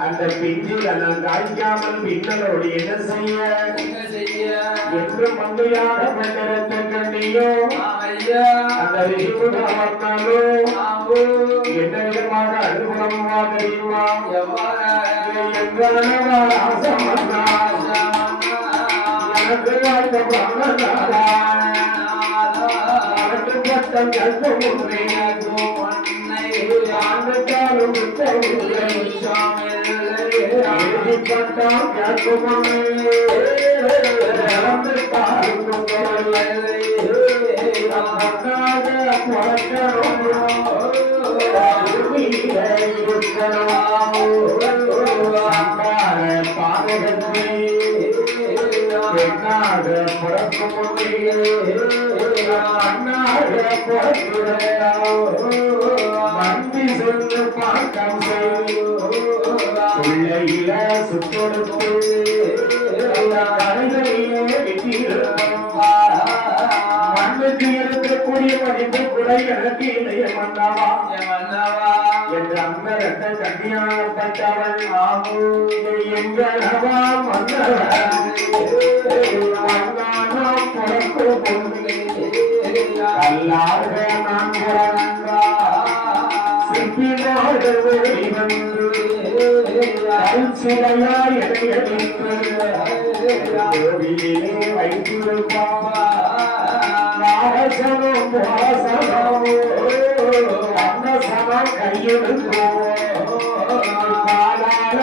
அந்த பிஞ்சில் நான் காய்க்காமல் பின்னலோடு என்ன செய்ய என்று மங்கையாக மண்டலத்த கண்ணியோ அந்த ரிஷிபுரமத்தாலோ என்ன விதமாக அனுகுணமா தெரியுமா எனக்கு வாழ்ந்த பிராணநாதா பட்டம் கல்பமுறை ஆண்டுக்காலும் பட்டம் கல்பமுறை பெண்ணாக பிறக்கும் மண்டி சொல்லு பாக்கம் பிள்ளையில சுத்தொடுத்து கரைகளிலே மண்ணுக்கு இருக்கக்கூடிய மனித குறை எனக்கு இல்லைய மன்னவா என்ற அம்மரத்த கன்னியாப்பட்டவள் எங்களவா மன்னவன் கல்லாக நான் சிப்பினோடு சிலையாய் கோவிலே வைத்திருப்பாசனம் வாசனம் அன்னசனம் கையெடுப்போம் காலால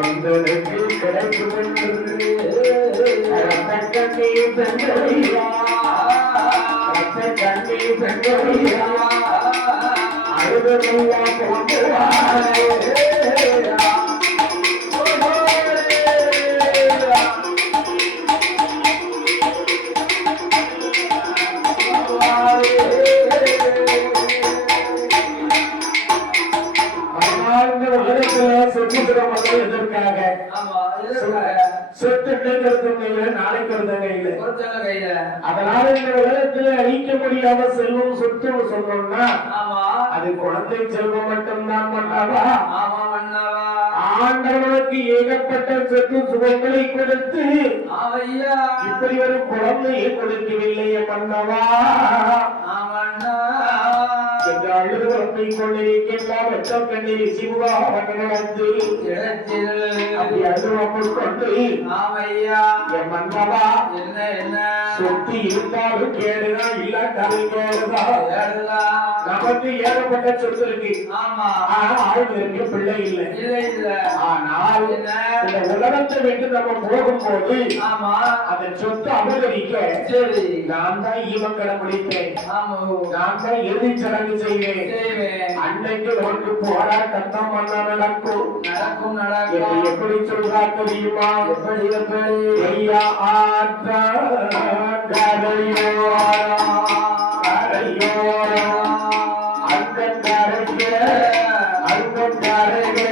எங்களுக்கு கிடைக்கும் என்று கண்ணீர் பெண்களையா கண்ணீர் பெண்களையா அழுதையா கொண்டு அதனால இந்த உலகத்துல அழிக்க முடியாத செல்வம் சொத்து சொல்லணும்னா அது குழந்தை செல்வம் மட்டும்தான் மன்னவா ஆண்டவனுக்கு ஏகப்பட்ட சொத்து சுகங்களை கொடுத்து இப்படி ஒரு குழந்தையை கொடுக்கவில்லையே மன்னவா என்று அழுது உறப்பை கொண்டிருக்கின்றார் வெச்சம் கண்ணீர் சிவகாக நடந்து அப்படி அழுவப்பட்டு கொண்டு என் மன்னவா சொத்து இருந்தாலும் கேடுதா இல்ல கதை கேடுதா நமக்கு ஏகப்பட்ட சொத்து இருக்கு ஆளுநருக்கு பிள்ளை இல்லை ஆனால் இந்த உலகத்தை விட்டு நம்ம போகும்போது அந்த சொத்து அபகரிக்க நான் தான் ஈவக்கடை முடிப்பேன் நான் தான் இறுதி சடங்கு செய்வேன் அன்னைக்கு ஒன்று போராட்டம் தான் பண்ண நடக்கும் எப்படி சொல்றா தெரியுமா ஐயா ஆற்றோ அந்த கரைய அந்த கரைய